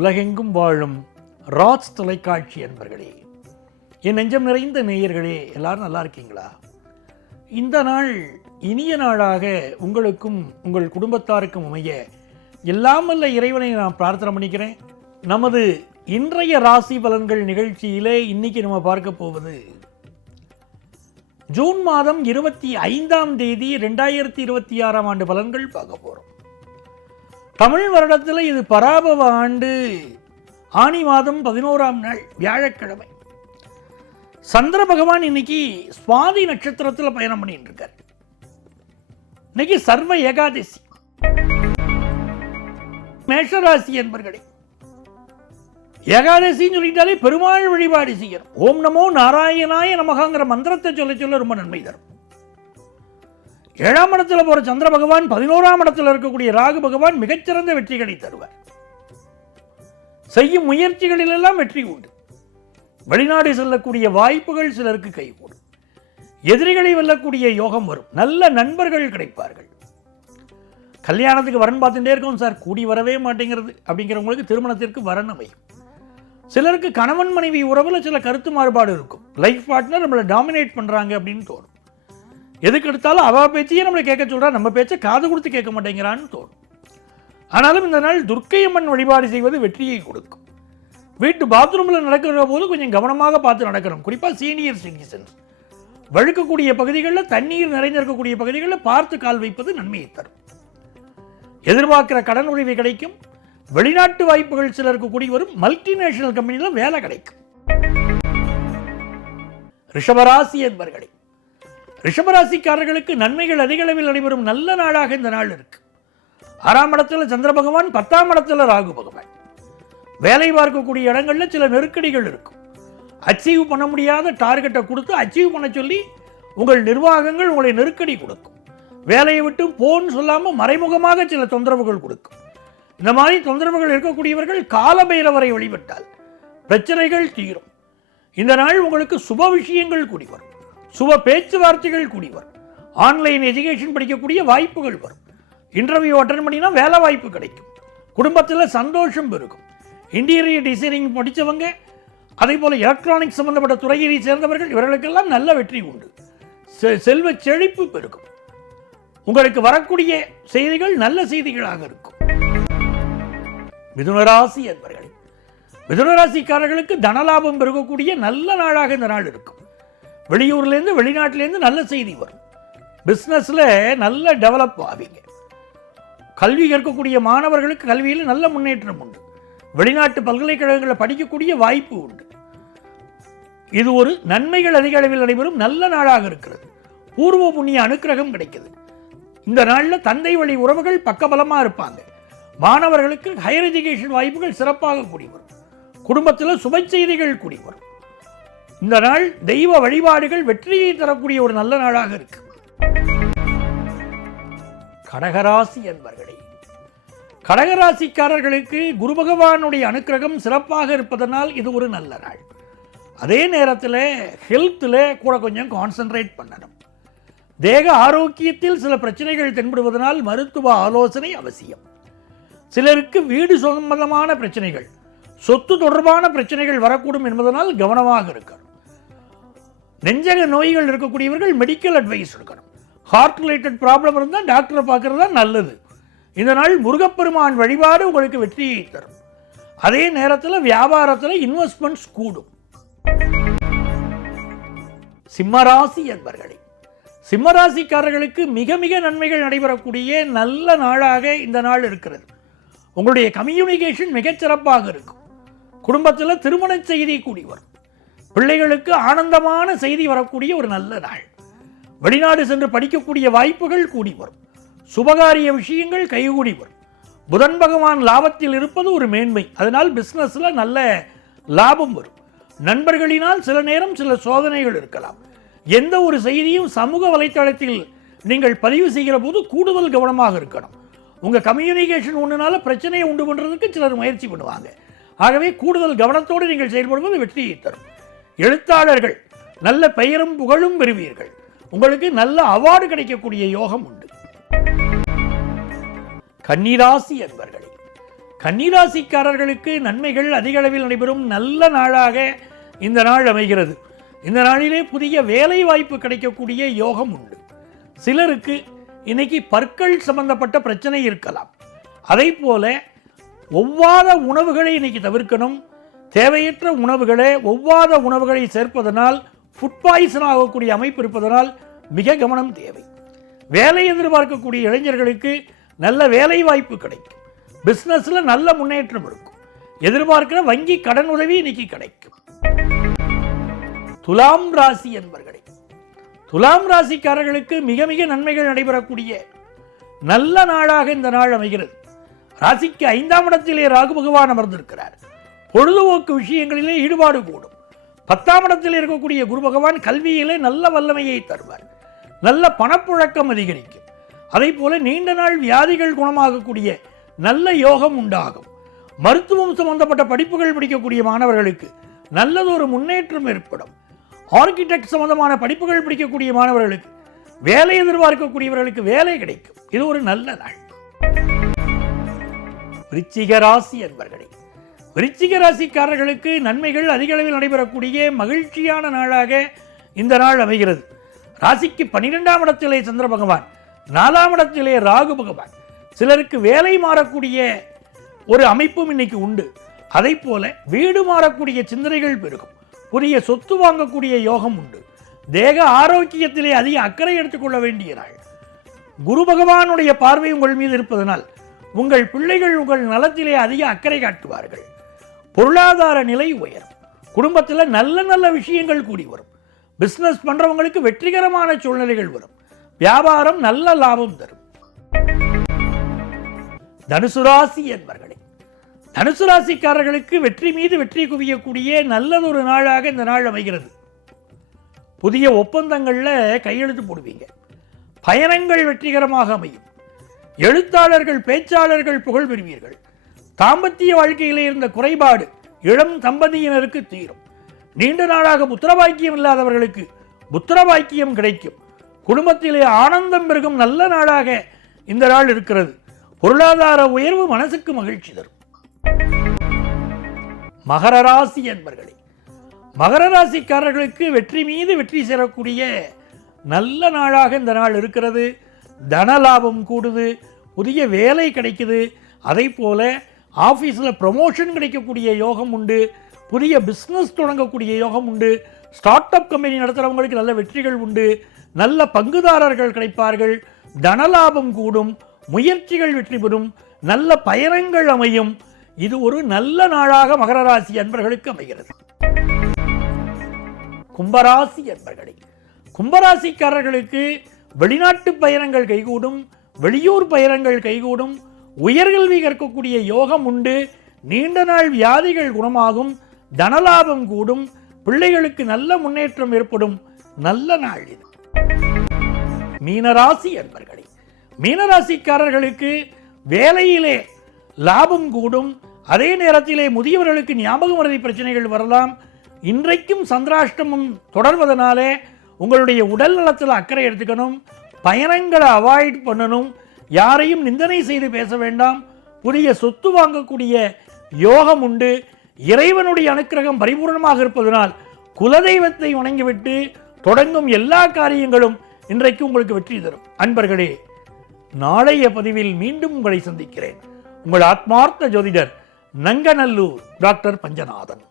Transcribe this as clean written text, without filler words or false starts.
உலகெங்கும் வாழும் ராஜ் தொலைக்காட்சி அன்பர்களே, என் நெஞ்சம் நிறைந்த நேயர்களே, எல்லாரும் நல்லா இருக்கீங்களா? இந்த நாள் இனிய நாளாக உங்களுக்கும் உங்கள் குடும்பத்தாருக்கும் அமைய எல்லாம் வல்ல இறைவனை நான் பிரார்த்தனை பண்ணிக்கிறேன். நமது இன்றைய ராசி பலன்கள் நிகழ்ச்சியிலே இன்னைக்கு நம்ம பார்க்க போவது ஜூன் மாதம் 25ஆம் தேதி 2026ஆம் ஆண்டு பலன்கள் பார்க்க போகிறோம். தமிழ் வருடத்தில் இது பராபவ ஆண்டு, ஆனி மாதம் 11ஆம் நாள் வியாழக்கிழமை. சந்திர பகவான் இன்னைக்கு சுவாதி நட்சத்திரத்தில் பயணம் பண்ணிட்டு இருக்கார். இன்னைக்கு சர்வ ஏகாதசி. மேஷராசி என்பர்களே, ஏகாதசின்னு சொல்லிட்டாலே பெருமாள் வழிபாடு செய்யணும். ஓம் நமோ நாராயணாய நமகாங்கிற மந்திரத்தை சொல்ல ரொம்ப நன்மை தரும். 7ஆம் இடத்துல போற சந்திர பகவான் 11ஆம் இடத்துல இருக்கக்கூடிய ராகு பகவான் மிகச்சிறந்த வெற்றிகளை தருவார். செய்யும் முயற்சிகளிலெல்லாம் வெற்றி உண்டு. வெளிநாடு செல்லக்கூடிய வாய்ப்புகள் சிலருக்கு கைகூடும். எதிரிகளை வெல்லக்கூடிய யோகம் வரும். நல்ல நண்பர்கள் கிடைப்பார்கள். கல்யாணத்துக்கு வரன் பார்த்துட்டே இருக்கோம் சார், கூடி வரவே மாட்டேங்கிறது அப்படிங்கிறவங்களுக்கு திருமணத்திற்கு வரன் அமையும். சிலருக்கு கணவன் மனைவி உறவில் சில கருத்து மாறுபாடு இருக்கும். லைஃப் பார்ட்னர் நம்மளை டாமினேட் பண்ணுறாங்க அப்படின்னு தோணும். எதுக்கு எடுத்தாலும் அவ பேச்சையே நம்மளை கேட்க சொல்கிறா, நம்ம பேச்சை காது கொடுத்து கேட்க மாட்டேங்கிறான்னு தோணும். ஆனாலும் இந்த நாள் துர்க்கையம்மன் வழிபாடு செய்வது வெற்றியை கொடுக்கும். வீட்டு பாத்ரூமில் நடக்கிற போது கொஞ்சம் கவனமாக பார்த்து நடக்கணும். குறிப்பாக சீனியர் சிட்டிசன்ஸ் வழுக்கக்கூடிய பகுதிகளில், தண்ணீர் நிறைந்திருக்கக்கூடிய பகுதிகளில் பார்த்து கால் வைப்பது நன்மையை தரும். எதிர்பார்க்கிற கடன் உதவி கிடைக்கும். வெளிநாட்டு வாய்ப்புகள் சிலருக்கு கூடி வரும். மல்டிநேஷனல் கம்பெனியில் வேலை கிடைக்கும். ரிஷபராசி என்பர்களே, ரிஷபராசிக்காரர்களுக்கு நன்மைகள் அதிக அளவில் நடைபெறும் நல்ல நாளாக இந்த நாள் இருக்கு. 6ஆம் இடத்துல சந்திர பகவான், 10ஆம் இடத்துல ராகு பகவான். வேலை பார்க்கக்கூடிய இடங்கள்ல சில நெருக்கடிகள் இருக்கும். அச்சீவ் பண்ண முடியாத டார்கெட்டை கொடுத்து அச்சீவ் பண்ண சொல்லி உங்கள் நிர்வாகங்கள் உங்களை நெருக்கடி கொடுக்கும். வேலையை விட்டு போன்னு சொல்லாமல் மறைமுகமாக சில தொந்தரவுகள் கொடுக்கும். இந்த மாதிரி தொந்தரவுகள் இருக்கக்கூடியவர்கள் காலபைரவரை வழிபட்டால் பிரச்சனைகள் தீரும். இந்த நாள் உங்களுக்கு சுப விஷயங்கள் கூடி வரும். சுப பேச்சுவார்த்தைகள் கூடி வரும். ஆன்லைன் எஜுகேஷன் படிக்கக்கூடிய வாய்ப்புகள் வரும். இன்டர்வியூ அட்டன் பண்ணினா வேலை வாய்ப்பு கிடைக்கும். குடும்பத்தில் சந்தோஷம் பெருகும். இன்டீரியர் டிசைனிங் படித்தவங்க, அதே போல் எலக்ட்ரானிக்ஸ் சம்பந்தப்பட்ட துறையை சேர்ந்தவர்கள், இவர்களுக்கெல்லாம் நல்ல வெற்றி உண்டு. செல்வ செழிப்பு பெருகும். உங்களுக்கு வரக்கூடிய செய்திகள் நல்ல செய்திகளாக இருக்கும். மிதுனராசி என்பர்களே, மிதுனராசிக்காரர்களுக்கு தனலாபம் பெருகக்கூடிய நல்ல நாளாக இந்த நாள் இருக்கும். வெளியூர்லேருந்து வெளிநாட்டிலேருந்து நல்ல செய்தி வரும். பிஸ்னஸில் நல்ல டெவலப் ஆவீங்க. கல்வி கற்கக்கூடிய மாணவர்களுக்கு கல்வியில் நல்ல முன்னேற்றம் உண்டு. வெளிநாட்டு பல்கலைக்கழகங்களில் படிக்கக்கூடிய வாய்ப்பு உண்டு. இது ஒரு நன்மைகள் அதிக அளவில் நடைபெறும் நல்ல நாளாக இருக்கிறது. பூர்வ புண்ணிய அனுக்கிரகம் கிடைக்குது. இந்த நாளில் தந்தை வழி உறவுகள் பக்கபலமாக இருப்பாங்க. மாணவர்களுக்கு ஹையர் எஜுகேஷன் வாய்ப்புகள் சிறப்பாக கூடி வரும். குடும்பத்தில் சுப செய்திகள் கூடி வரும். இந்த நாள் தெய்வ வழிபாடுகள் வெற்றியை தரக்கூடிய ஒரு நல்ல நாளாக இருக்கு. கடகராசி என்பர்களே, கடகராசிக்காரர்களுக்கு குரு பகவானுடைய அனுக்கிரகம் சிறப்பாக இருப்பதனால் இது ஒரு நல்ல நாள். அதே நேரத்தில் ஹெல்த்தில் கூட கொஞ்சம் கான்சென்ட்ரேட் பண்ணணும். தேக ஆரோக்கியத்தில் சில பிரச்சனைகள் தென்படுவதனால் மருத்துவ ஆலோசனை அவசியம். சிலருக்கு வீடு சம்பந்தமான பிரச்சனைகள், சொத்து தொடர்பான பிரச்சனைகள் வரக்கூடும் என்பதனால் கவனமாக இருக்கணும். நெஞ்சக நோய்கள் இருக்கக்கூடியவர்கள் மெடிக்கல் அட்வைஸ் எடுக்கணும். ஹார்ட் ரிலேட்டட் ப்ராப்ளம் இருந்தால் டாக்டரை பார்க்கறது தான் நல்லது. இந்த நாள் முருகப்பெருமான் வழிபாடு உங்களுக்கு வெற்றியை தரும். அதே நேரத்தில் வியாபாரத்தில் இன்வெஸ்ட்மெண்ட்ஸ் கூடும். சிம்மராசி என்பர்களே, சிம்மராசிக்காரர்களுக்கு மிக மிக நன்மைகள் நடைபெறக்கூடிய நல்ல நாளாக இந்த நாள் இருக்கிறது. உங்களுடைய கம்யூனிகேஷன் மிகச்சிறப்பாக இருக்கும். குடும்பத்தில் திருமண செய்தி கூடி வரும். பிள்ளைகளுக்கு ஆனந்தமான செய்தி வரக்கூடிய ஒரு நல்ல நாள். வெளிநாடு சென்று படிக்கக்கூடிய வாய்ப்புகள் கூடி வரும். சுபகாரிய விஷயங்கள் கைகூடி வரும். புதன் பகவான் லாபத்தில் இருப்பது ஒரு மேன்மை. அதனால் பிஸ்னஸில் நல்ல லாபம் வரும். நண்பர்களினால் சில நேரம் சில சோதனைகள் இருக்கலாம். எந்த ஒரு செய்தியும் சமூக வலைத்தளத்தில் நீங்கள் பதிவு செய்கிற போது கூடுதல் கவனமாக இருக்கணும். உங்கள் கம்யூனிகேஷன் ஒன்றுனால பிரச்சனையை உண்டு பண்ணுறதுக்கு சிலர் முயற்சி பண்ணுவாங்க. ஆகவே கூடுதல் கவனத்தோடு நீங்கள் செயல்படுவது வெற்றியை தரும். எழுத்தாளர்கள் நல்ல பெயரும் புகழும் பெறுவீர்கள். உங்களுக்கு நல்ல அவார்டு கிடைக்கக்கூடிய யோகம் உண்டு. கன்னிராசி என்பர்களே, கன்னிராசிக்காரர்களுக்கு நன்மைகள் அதிக அளவில் நடைபெறும் நல்ல நாளாக இந்த நாள் அமைகிறது. இந்த நாளிலே புதிய வேலை வாய்ப்பு கிடைக்கக்கூடிய யோகம் உண்டு. சிலருக்கு இன்னைக்கு பற்கள் சம்பந்தப்பட்ட பிரச்சனை இருக்கலாம். அதை போல ஒவ்வாத உணவுகளை இன்னைக்கு தவிர்க்கணும். தேவையற்ற உணவுகளை ஒவ்வாத உணவுகளை சேர்ப்பதனால் ஃபுட் பாய்சன் ஆகக்கூடிய அமைப்பு இருப்பதனால் மிக கவனம் தேவை. வேலை எதிர்பார்க்கக்கூடிய இளைஞர்களுக்கு நல்ல வேலை வாய்ப்பு கிடைக்கும். பிஸ்னஸில் நல்ல முன்னேற்றம் இருக்கும். எதிர்பார்க்கிற வங்கி கடன் உதவி இன்னைக்கு கிடைக்கும். துலாம் ராசி என்பர்களே, துலாம் ராசிக்காரர்களுக்கு மிக மிக நன்மைகள் நடைபெறக்கூடிய நல்ல நாளாக இந்த நாள் அமைகிறது. ராசிக்கு 5ஆம் இடத்திலே ராகு பகவான் அமர்ந்திருக்கிறார். பொழுதுபோக்கு விஷயங்களிலே ஈடுபாடு கூடும். 10ஆம் இடத்தில் இருக்கக்கூடிய குரு பகவான் கல்வியிலே நல்ல வல்லமையை தருவார். நல்ல பணப்புழக்கம் அதிகரிக்கும். அதை போல நீண்ட நாள் வியாதிகள் குணமாகக்கூடிய நல்ல யோகம் உண்டாகும். மருத்துவம் சம்பந்தப்பட்ட படிப்புகள் படிக்கக்கூடிய மாணவர்களுக்கு நல்லதொரு முன்னேற்றம் ஏற்படும். ஆர்கிடெக்ட் சம்பந்தமான படிப்புகள் படிக்கக்கூடிய மாணவர்களுக்கு, வேலை எதிர்பார்க்கக்கூடியவர்களுக்கு வேலை கிடைக்கும். இது ஒரு நல்ல நாள். விருச்சிக ராசி என்பர்களே, விருச்சிக ராசிக்காரர்களுக்கு நன்மைகள் அதிக அளவில் நடைபெறக்கூடிய மகிழ்ச்சியான நாளாக இந்த நாள் அமைகிறது. ராசிக்கு 12ஆம் இடத்திலே சந்திர பகவான், 4ஆம் இடத்திலே ராகு பகவான். சிலருக்கு வேலை மாறக்கூடிய ஒரு அமைப்பும் இன்னைக்கு உண்டு. அதை போல வீடு மாறக்கூடிய சிந்தனைகள் பெருகும். புதிய சொத்து வாங்கக்கூடிய யோகம் உண்டு. தேக ஆரோக்கியத்திலே அதிக அக்கறை எடுத்துக்கொள்ள வேண்டிய நாள். குரு பகவானுடைய பார்வை உங்கள் மீது இருப்பதனால் உங்கள் பிள்ளைகள் உங்கள் நலத்திலே அதிக அக்கறை காட்டுவார்கள். பொருளாதார நிலை உயரும். குடும்பத்தில் நல்ல நல்ல விஷயங்கள் கூடி வரும். பிஸ்னஸ் பண்றவங்களுக்கு வெற்றிகரமான சூழ்நிலைகள் வரும். வியாபாரம் நல்ல லாபம் தரும். தனுசு ராசி என்பர்களே, தனுசு ராசிக்காரர்களுக்கு வெற்றி மீது வெற்றி குவியக்கூடிய நல்லதொரு நாளாக இந்த நாள் அமைகிறது. புதிய ஒப்பந்தங்களில் கையெழுத்து போடுவீங்க. பயணங்கள் வெற்றிகரமாக அமையும். எழுத்தாளர்கள், பேச்சாளர்கள் புகழ் பெறுவீர்கள். தாம்பத்திய வாழ்க்கையிலே இருந்த குறைபாடு இளம் தம்பதியினருக்கு தீரும். நீண்ட நாளாக புத்திரபாக்கியம் இல்லாதவர்களுக்கு புத்திரபாக்கியம் கிடைக்கும். குடும்பத்திலே ஆனந்தம் பெருகும் நல்ல நாளாக இந்த நாள் இருக்கிறது. பொருளாதார உயர்வு மனசுக்கு மகிழ்ச்சி தரும். மகர ராசி என்பர்களே, மகர ராசிக்காரர்களுக்கு வெற்றி மீது வெற்றி சேரக்கூடிய நல்ல நாளாக இந்த நாள் இருக்கிறது. தன லாபம் கூடுது. புதிய வேலை கிடைக்குது. அதை போல ஆஃபீஸில் ப்ரமோஷன் கிடைக்கக்கூடிய யோகம் உண்டு. புதிய பிஸ்னஸ் தொடங்கக்கூடிய யோகம் உண்டு. ஸ்டார்ட் அப் கம்பெனி நடத்துகிறவங்களுக்கு நல்ல வெற்றிகள் உண்டு. நல்ல பங்குதாரர்கள் கிடைப்பார்கள். தனலாபம் கூடும். முயற்சிகள் வெற்றி பெறும். நல்ல பயணங்கள் அமையும். இது ஒரு நல்ல நாளாக மகர ராசி அன்பர்களுக்கு அமைகிறது. கும்பராசி அன்பர்களே, கும்பராசிக்காரர்களுக்கு வெளிநாட்டு பயணங்கள் கைகூடும். வெளியூர் பயணங்கள் கைகூடும். உயர்கல்வி கற்கக்கூடிய யோகம் உண்டு. நீண்ட நாள் வியாதிகள் குணமாகும். தனலாபம் கூடும். பிள்ளைகளுக்கு நல்ல முன்னேற்றம் ஏற்படும். நல்ல நாள் இது. மீனராசி அன்பர்களே, மீனராசிக்காரர்களுக்கு வேலையிலே லாபம் கூடும். அதே நேரத்திலே முதியவர்களுக்கு ஞாபக மறதி பிரச்சனைகள் வரலாம். இன்றைக்கும் சந்திராஷ்டமம் தொடர்வதனாலே உங்களுடைய உடல் நலத்தில் அக்கறை எடுத்துக்கணும். பயணங்களை அவாய்ட் பண்ணணும். யாரையும் நிந்தனை செய்து பேச வேண்டாம். புதிய சொத்து வாங்கக்கூடிய யோகம் உண்டு. இறைவனுடைய அனுக்கிரகம் பரிபூர்ணமாக இருப்பதனால் குலதெய்வத்தை வணங்கிவிட்டு தொடங்கும் எல்லா காரியங்களும் இன்றைக்கு உங்களுக்கு வெற்றி தரும். அன்பர்களே, நாளைய பதிவில் மீண்டும் உங்களை சந்திக்கிறேன். உங்கள் ஆத்மார்த்த ஜோதிடர் நங்கநல்லூர் டாக்டர் பஞ்சநாதன்.